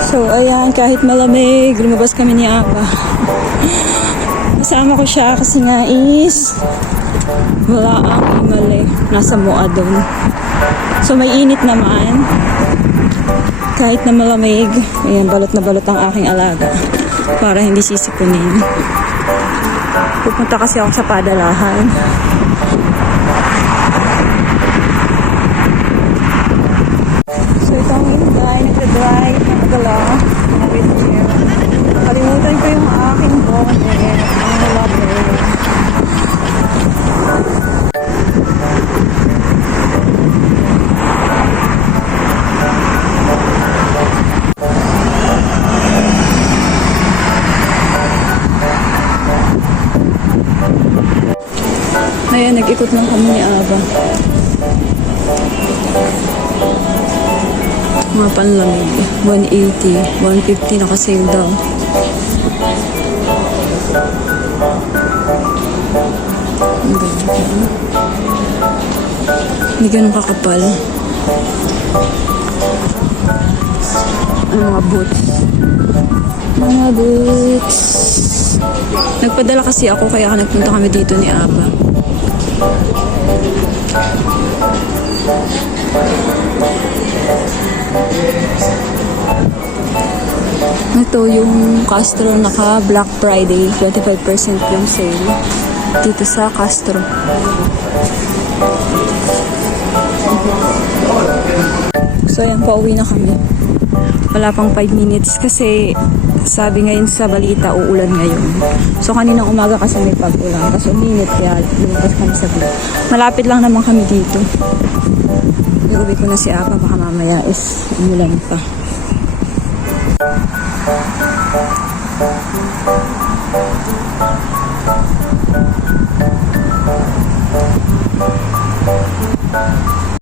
So, ayan, kahit malamig, lumabas kami ni Apa. Kasama ko siya kasi nga is wala ang imali. Nasa Moa doon. So, may init naman. Kahit na malamig, ayan, balot na balot ang aking alaga para hindi sisipunin. Pupunta kasi ako sa padalahan. So, ito ang Inday, nagda-drive ng agala, mga wheelchair. Kalimutan ko yung aking bonnet, ang lapel. Ayan, nag-ikot lang kami ni Aba. Mga panlamig. 180, 150 nakasale daw. Ang ganda. Hindi ganun kakapal. Ang mga boots. Mga boots. Nagpadala kasi ako kaya nagpunta kami dito ni Aba. Ito yung Castro naka Black Friday, 25% yung sale dito sa Castro. So ayan, pauwi na kami. Wala pang 5 minutes kasi sabi ngayon sa balita uulan ngayon. So kaninang umaga kasi may pag-ulan kasi uminit kaya lumabas kami sa vlog. Malapit lang naman kami dito. Iuwi ko na si Apa baka mamaya is umulan pa.